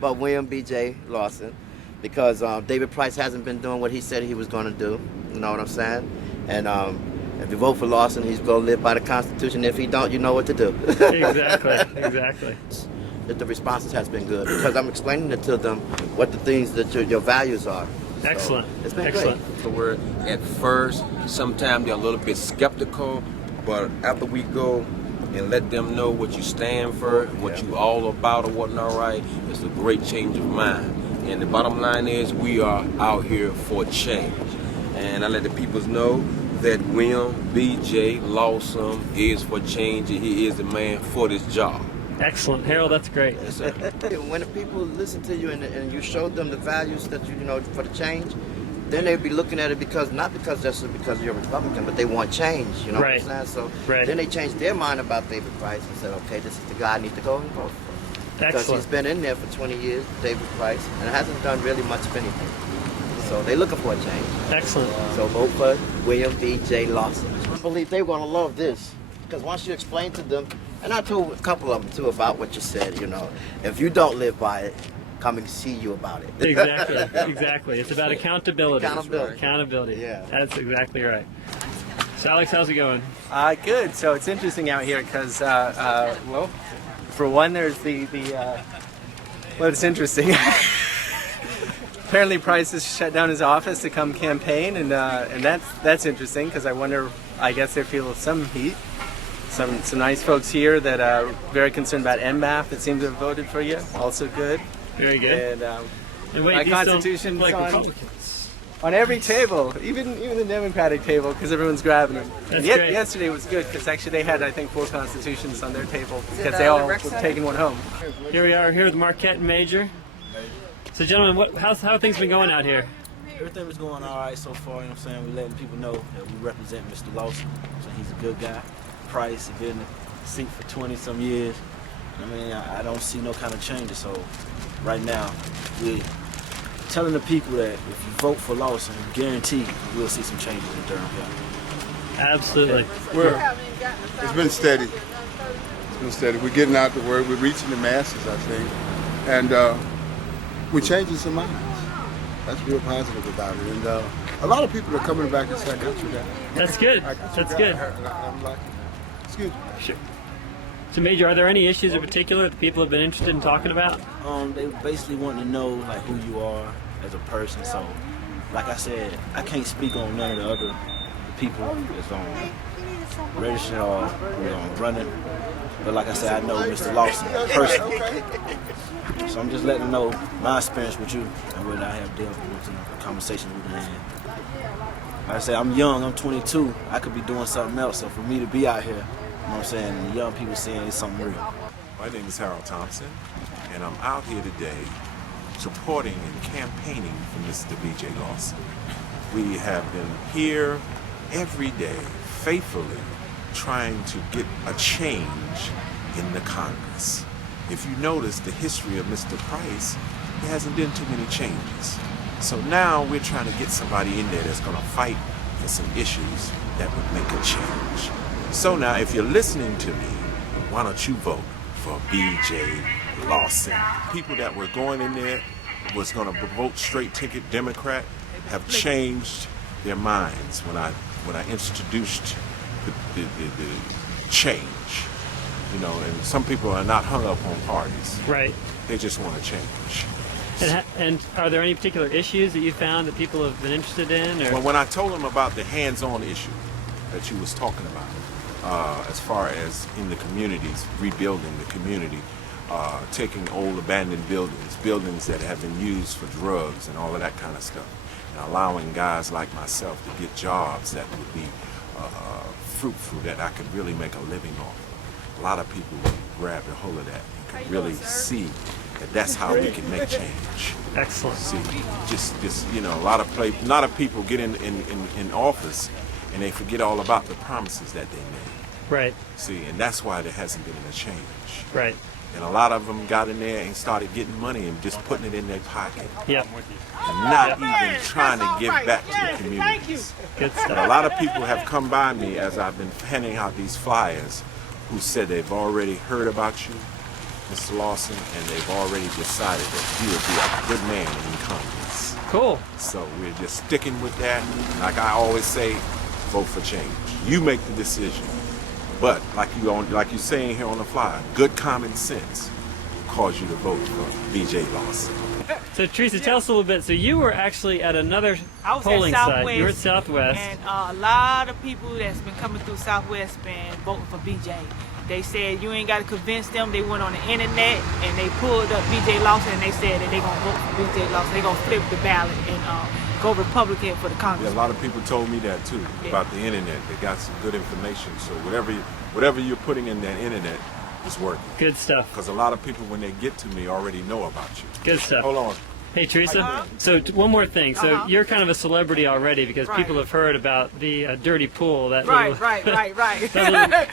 but William B.J. Lawson, because David Price hasn't been doing what he said he was going to do. You know what I'm saying? And if you vote for Lawson, he's going to live by the Constitution. If he don't, you know what to do. Exactly. The responses has been good because I'm explaining it to them what the things that your values are. Excellent. So it's been Excellent. great. So we're at first, sometimes they're a little bit skeptical, but after we go and let them know what you stand for, what you all about or whatnot, right, it's a great change of mind. And the bottom line is we are out here for change. And I let the people know that William B.J. Lawson is for change and he is the man for this job. Excellent. Harold, that's great. Yes, sir. When the people listen to you and you show them the values that you know for the change, then they'll be looking at it not because you're a Republican, but they want change. You know what I'm saying? So then they change their mind about David Price and said, okay, this is the guy I need to go and vote for. Because he's been in there for 20 years, David Price, and hasn't done really much of anything. So they're looking for a change. Excellent. So vote for William B.J. Lawson. I believe they're going to love this because once you explain to them, and I told a couple of them too about what you said, you know, if you don't live by it, come and see you about it. Exactly. It's about accountability. Accountability. Yeah. That's exactly right. So Alex, how's it going? Good. So it's interesting out here because, well, for one, there's well, it's interesting. Apparently Price has shut down his office to come campaign, and that's interesting because I guess they feel some heat. Some nice folks here that are very concerned about MMAF that seem to have voted for you. Also good. Very good. And my Constitution's on every table, even the Democratic table, because everyone's grabbing them. That's and great. Yesterday was good because actually they had, I think, 4 Constitutions on their table because they all were taking one home. Here we are here with Marquette and Major. So gentlemen, how have things been going out here? Everything was going all right so far, you know what I'm saying? We're letting people know that we represent Mr. Lawson. So he's a good guy. Price, he's been in the seat for 20-some years. I mean, I don't see no kind of changes. So right now, we're telling the people that if you vote for Lawson, guarantee we'll see some changes in Durham County. Absolutely. It's been steady. It's been steady. We're getting out the word. We're reaching the masses, I think. And we're changing some minds. That's real positive about it. And a lot of people are coming back and saying, I got you, guy. That's good. That's good. I'm like, excuse me. Sure. So Major, are there any issues in particular that people have been interested in talking about? They basically want to know like who you are as a person. So, like I said, I can't speak on none of the other people that's on registered or running. But like I said, I know Mr. Lawson personally. So I'm just letting them know my experience with you and what I have dealt with in the conversation with him. Like I said, I'm young, I'm 22. I could be doing something else. So for me to be out here, you know what I'm saying, and the young people saying it's something real. My name is Harold Thompson, and I'm out here today supporting and campaigning for Mr. B.J. Lawson. We have been here every day, faithfully trying to get a change in the Congress. If you notice the history of Mr. Price, he hasn't done too many changes. So now we're trying to get somebody in there that's going to fight for some issues that would make a change. So now, if you're listening to me, why don't you vote for B.J. Lawson? People that were going in there was going to vote straight ticket Democrat have changed their minds when I introduced the change. You know, and some people are not hung up on parties. Right. They just want to change. And are there any particular issues that you found that people have been interested in? Or? Well, when I told them about the hands-on issue that you was talking about, as far as in the communities, rebuilding the community, taking old abandoned buildings that have been used for drugs and all of that kind of stuff, and allowing guys like myself to get jobs that would be fruitful, that I could really make a living off of. A lot of people grabbed a hold of that and could really see that that's how we can make change. Excellent. See, just you know, a lot of people get in office and they forget all about the promises that they made. Right. See, and that's why there hasn't been a change. Right. And a lot of them got in there and started getting money and just putting it in their pocket. Yep. And not even trying to give back to the communities. Good stuff. But a lot of people have come by me as I've been handing out these flyers who said they've already heard about you Mr. Lawson, and they've already decided that he would be a good man in Congress. Cool. So we're just sticking with that. Like I always say, vote for change. You make the decision. But like you're saying here on the fly, good common sense will cause you to vote for B.J. Lawson. So Teresa, tell us a little bit. So you were actually at another I was polling at site. Southwest, You were at Southwest. and a lot of people that's been coming through Southwest been voting for BJ. They said you ain't got to convince them. They went on the internet and they pulled up BJ Lawson and they said that they gonna vote for BJ Lawson. They gonna flip the ballot and go Republican for the Congress. Yeah, a lot of people told me that too, about the internet. They got some good information. So whatever you're putting in that internet is working. Good stuff. Because a lot of people, when they get to me, already know about you. Good stuff. Hold on. Hey Teresa, so one more thing. So you're kind of a celebrity already because people have heard about the dirty pool. That Right.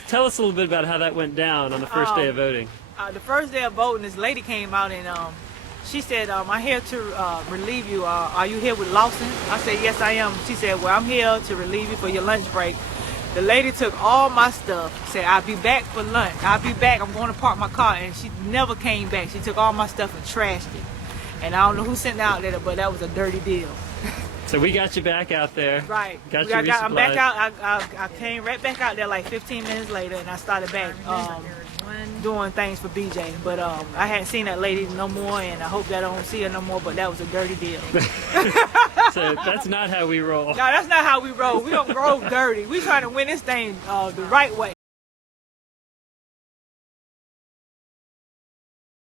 Tell us a little bit about how that went down on the first day of voting. The first day of voting, this lady came out and she said, I'm here to relieve you. Are you here with Lawson? I said, yes, I am. She said, well, I'm here to relieve you for your lunch break. The lady took all my stuff, said, I'll be back for lunch. I'll be back. I'm going to park my car. And she never came back. She took all my stuff and trashed it. And I don't know who sent out there, but that was a dirty deal. So we got you back out there. Right. Got you I'm back resupplied. out. I came right back out there like 15 minutes later, and I started back doing things for BJ. But I hadn't seen that lady no more, and I hope that I don't see her no more. But that was a dirty deal. So that's not how we roll. No, that's not how we roll. We don't roll dirty. We trying to win this thing the right way.